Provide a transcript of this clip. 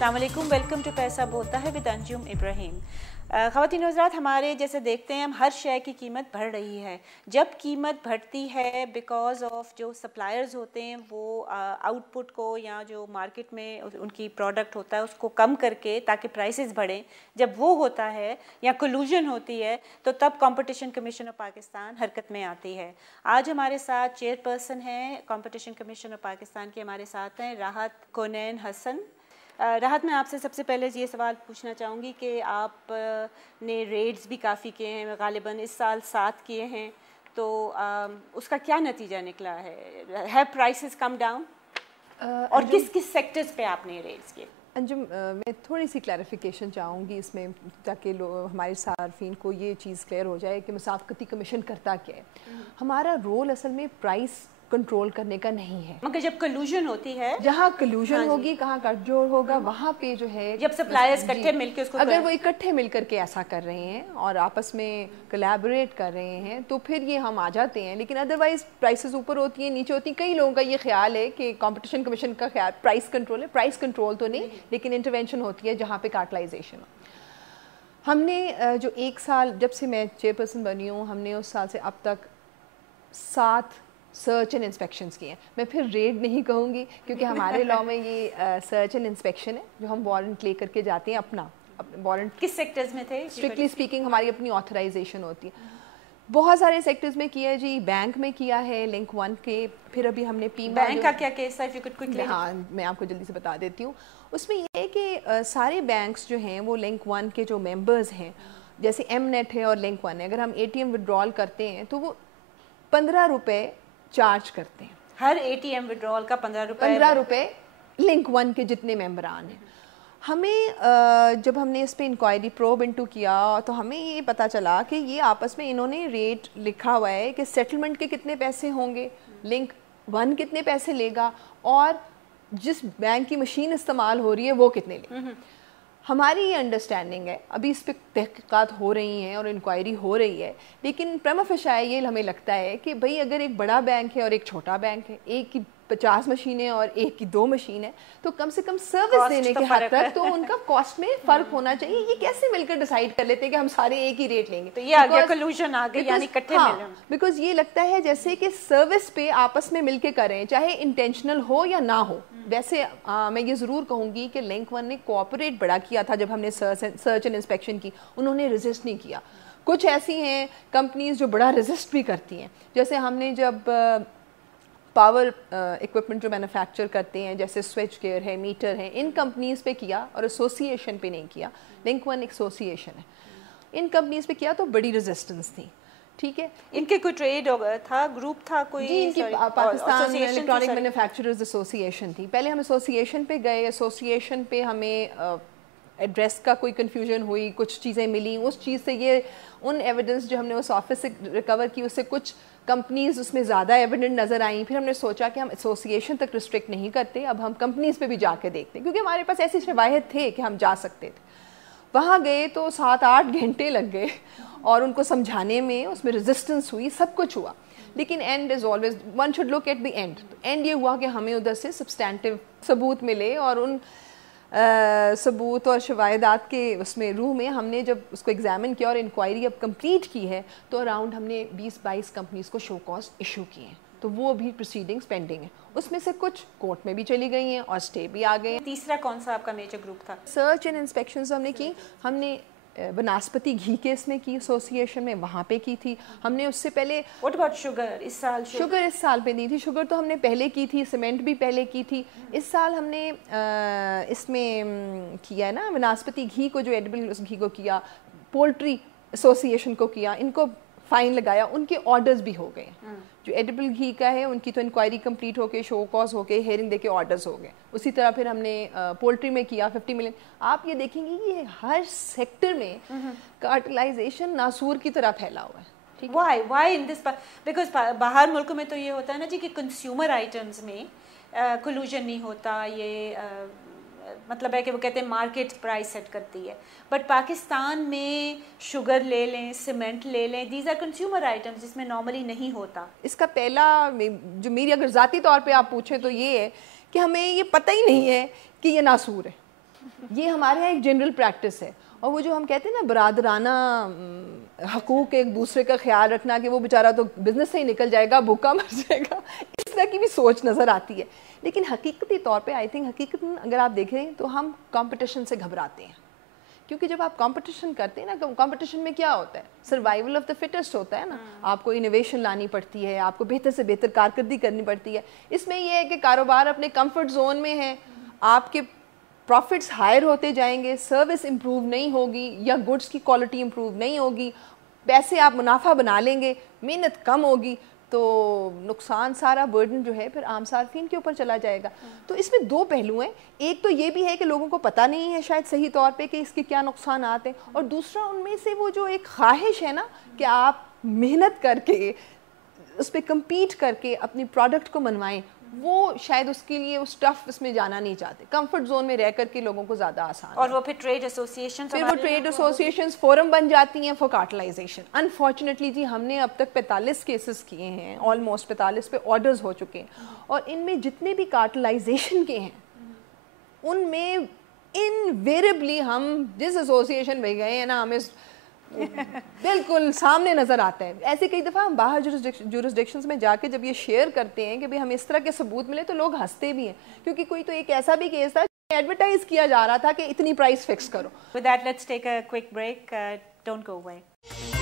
अस्सलाम वालेकुम, welcome to पैसा बोलता है विद अंजुम इब्राहिम। ख़वातीन हज़रात, हमारे जैसे देखते हैं हम हर शय की कीमत बढ़ रही है। जब कीमत बढ़ती है बिकॉज़ ऑफ जो सप्लायर्स होते हैं वो आउटपुट को या जो मार्केट में उनकी प्रोडक्ट होता है उसको कम करके ताकि प्राइसेस बढ़ें, जब वो होता है या कोलूजन होती है तो तब कंपटीशन कमीशन ऑफ पाकिस्तान हरकत में आती है। आज हमारे साथ चेयरपर्सन हैं कंपटीशन कमीशन ऑफ पाकिस्तान के, हमारे साथ हैं राहत कोनैन हसन। राहत, मैं आपसे सबसे पहले ये सवाल पूछना चाहूँगी कि आप ने रेड्स भी काफ़ी किए हैं, गालिबन इस साल 7 किए हैं, तो उसका क्या नतीजा निकला है? Have prices come down? और किस किस सेक्टर्स पे आपने रेड्स किए? अंजुम, मैं थोड़ी सी क्लैरिफिकेशन चाहूँगी इसमें, ताकि हमारे सार्फिन को ये चीज़ क्लियर हो जाए कि मुसाफ़क़ती कमीशन करता क्या है। हमारा रोल असल में प्राइस कंट्रोल करने का नहीं है, मगर जब कलूजन होती है, जहाँ कलूजन होगी, कहाँ गठजोड़ होगा, वहाँ पे जो है जब सप्लायर्स इकट्ठे मिलकर उसको, अगर वो इकट्ठे मिलकर के ऐसा कर रहे हैं और आपस में कोलैबोरेट कर रहे हैं तो फिर ये हम आ जाते हैं। लेकिन अदरवाइज प्राइसेस ऊपर होती हैं, नीचे होती हैं। कई लोगों का ये ख्याल है कि कंपटीशन कमीशन का ख्याल प्राइस कंट्रोल है। प्राइस कंट्रोल तो नहीं, लेकिन इंटरवेंशन होती है जहाँ पे कार्टलाइजेशन हो। हमने जो एक साल जब से मैं चेयरपर्सन बनी हूँ, हमने उस साल से अब तक 7 सर्च एंड इंस्पेक्शंस किए हैं। मैं फिर रेड नहीं कहूँगी क्योंकि हमारे लॉ में ये सर्च एंड इंस्पेक्शन है जो हम वारंट ले करके जाते हैं। अपना वारंट किस सेक्टर्स में थे? स्ट्रिक्टली स्पीकिंग हमारी अपनी ऑथराइजेशन होती है। बहुत सारे सेक्टर्स में किया है जी। बैंक में किया है, लिंक 1 के, फिर अभी हमने बैंक का क्या केस है? If you could quickly. हाँ, मैं आपको जल्दी से बता देती हूँ। उसमें ये है कि सारे बैंक्स जो हैं वो लिंक 1 के जो मेंबर्स हैं, जैसे एमनेट है और लिंक 1 है, अगर हम ATM विड्रॉल करते हैं तो वो 15 रुपये चार्ज करते हैं। हर ATM विड्रॉल का 15 रुपये लिंक 1 के जितने मेंबरान हैं। हमें जब हमने इस पे इंक्वायरी प्रोब इनटू किया तो हमें ये पता चला कि ये आपस में इन्होंने रेट लिखा हुआ है कि सेटलमेंट के कितने पैसे होंगे, लिंक 1 कितने पैसे लेगा और जिस बैंक की मशीन इस्तेमाल हो रही है वो कितने लेगा। हमारी ये अंडरस्टैंडिंग है, अभी इस पर तहकीकात हो रही हैं और इंक्वायरी हो रही है, लेकिन प्रमा फशाए ये हमें लगता है कि भाई अगर एक बड़ा बैंक है और एक छोटा बैंक है, एक की 50 मशीनें और एक की 2 मशीन है, तो कम से कम सर्विस देने के हद तक तो उनका कॉस्ट में फ़र्क होना चाहिए। ये कैसे मिलकर डिसाइड कर लेते हैं कि हम सारे एक ही रेट लेंगे? तो ये आ गया कलूजन आ गया, यानी इकट्ठे मिलना। बिकॉज ये लगता है जैसे कि सर्विस पे आपस में मिलके करें, चाहे इंटेंशनल हो या ना हो। वैसे मैं ये ज़रूर कहूँगी कि लिंक 1 ने कोऑपरेट बड़ा किया था जब हमने सर्च एंड इंस्पेक्शन की, उन्होंने रेजिस्ट नहीं किया। कुछ ऐसी हैं कंपनीज जो बड़ा रेजिस्ट भी करती हैं, जैसे हमने जब पावर इक्विपमेंट जो मैन्युफैक्चर करते हैं जैसे स्विच गियर है, मीटर है, इन कंपनीज़ पे किया और एसोसिएशन पे नहीं किया। लिंक 1 एसोसिएशन है, इन कंपनीज़ पे किया तो बड़ी रेजिस्टेंस थी। ठीक है, इनके कोई ट्रेड था, ग्रुप था कोई? जी, इनकी पाकिस्तान इलेक्ट्रॉनिक मैन्युफैक्चरर्स एसोसिएशन थी। पहले हम एसोसिएशन पे गए, एसोसिएशन पे हमें एड्रेस का कोई कन्फ्यूजन हुई, कुछ चीज़ें मिली। उस चीज़ से ये उन एविडेंस जो हमने उस ऑफिस से रिकवर की उससे कुछ कंपनीज़ उसमें ज़्यादा एविडेंट नज़र आई। फिर हमने सोचा कि हम एसोसिएशन तक रिस्ट्रिक्ट नहीं करते, अब हम कंपनीज़ पे भी जाके देखते हैं, क्योंकि हमारे पास ऐसी शवाहिद थे कि हम जा सकते थे। वहाँ गए तो 7-8 घंटे लग गए और उनको समझाने में, उसमें रेजिस्टेंस हुई, सब कुछ हुआ, लेकिन and is always one should look at the end. And ये हुआ कि हमें उधर से सब्सटैंटिव सबूत मिले और उन सबूत और शवाहिदात के उसमें रूह में हमने जब उसको एग्जामिन किया और इंक्वायरी अब कंप्लीट की है तो अराउंड हमने 20-22 कंपनीज़ को शो कॉज इशू किए हैं। तो वो भी प्रोसीडिंग्स पेंडिंग है, उसमें से कुछ कोर्ट में भी चली गई हैं और स्टे भी आ गए हैं। तीसरा कौन सा आपका मेजर ग्रुप था? सर्च एंड इंस्पेक्शंस हमने की, हमने वनस्पति घी केस में की, एसोसिएशन में वहाँ पे की थी हमने। उससे पहले व्हाट अबाउट शुगर? इस साल शुगर इस साल पे नहीं थी। शुगर तो हमने पहले की थी, सीमेंट भी पहले की थी। इस साल हमने इसमें किया है ना वनस्पति घी को, जो एडिबल घी को किया, पोल्ट्री एसोसिएशन को किया, इनको फाइन लगाया, उनके ऑर्डर्स भी हो गए। जो एडिबल घी का है उनकी तो इंक्वायरी कंप्लीट होके, शो कॉज होके, हेयरिंग देके ऑर्डर्स हो गए। उसी तरह फिर हमने पोल्ट्री में किया 50 मिलियन। आप ये देखेंगे ये हर सेक्टर में कार्टलाइजेशन नासूर की तरह फैला हुआ है। Why in this? Because बाहर मुल्कों में तो ये होता है ना जी कि कंज्यूमर आइटम्स में कोलूजन नहीं होता, ये मतलब है कि वो कहते हैं मार्केट प्राइस सेट करती है, बट पाकिस्तान में शुगर ले लें, सीमेंट ले लें, दीज आर कंज्यूमर आइटम्स जिसमें नॉर्मली नहीं होता। इसका पहला जो मेरी अगर ज़ाती तौर पे आप पूछें तो ये है कि हमें ये पता ही नहीं है कि ये नासूर है। یہ ہمارے یہاں ایک جنرل پریکٹس ہے. اور وہ جو ہم کہتے ہیں نا برادرانہ حقوق ایک دوسرے کا خیال رکھنا کہ وہ بیچارہ تو بزنس سے ہی نکل جائے گا, بھوکا مر جائے گا, اس طرح کی بھی سوچ نظر آتی ہے. لیکن حقیقتی طور پہ آئی تھنک حقیقتاً اگر آپ دیکھیں تو ہم کمپٹیشن سے گھبراتے ہیں, کیونکہ جب آپ کمپٹیشن کرتے ہیں نا, کمپٹیشن میں کیا ہوتا ہے, سروائیول آف دا فٹسٹ ہوتا ہے نا. آپ کو انوویشن لانی پڑتی ہے, آپ کو بہتر سے بہتر کارکردگی کرنی پڑتی ہے. اس میں یہ ہے کہ کاروبار اپنے کمفرٹ زون میں ہے, آپ کے پروفٹس ہائر ہوتے جائیں گے, سروس امپروو نہیں ہوگی یا گڈس کی کوالٹی امپروو نہیں ہوگی, پیسے آپ منافع بنا لیں گے, محنت کم ہوگی, تو نقصان سارا برڈن جو ہے پھر عام صارفین کے اوپر چلا جائے گا. تو اس میں دو پہلو ہیں, ایک تو یہ بھی ہے کہ لوگوں کو پتہ نہیں ہے شاید صحیح طور پہ کہ اس کے کیا نقصانات ہیں, اور دوسرا ان میں سے وہ جو ایک خواہش ہے نا کہ آپ محنت کر کے اس پہ کمپیٹ کر کے اپنی پروڈکٹ کو منوائیں, وہ شاید اس کے لیے اس ٹف اس میں جانا نہیں چاہتے, کمفرٹ زون میں رہ کر کے لوگوں کو زیادہ آسان. اور وہ پھر ٹریڈ ایسوسیشنز فورم بن جاتی ہیں فار کارٹلائزیشن. انفارچونیٹلی جی ہم نے اب تک 45 کیسز کیے ہیں, آلموسٹ 45 پہ آرڈرز ہو چکے ہیں, اور ان میں جتنے بھی کارٹلائزیشن کے ہیں ان میں انویریبلی ہم جس ایسوسیشن میں گئے ہیں نا ہمیں بالکل سامنے نظر آتا ہے. ایسے کئی دفعہ ہم باہر جورسڈکشنز میں جا کے جب یہ شیئر کرتے ہیں کہ بھئی ہمیں اس طرح کے ثبوت ملے تو لوگ ہنستے بھی ہیں, کیونکہ کوئی تو ایک ایسا بھی کیس تھا ایڈورٹائز کیا جا رہا تھا کہ اتنی پرائس فکس کرو. With that, let's take a quick break. Don't go away.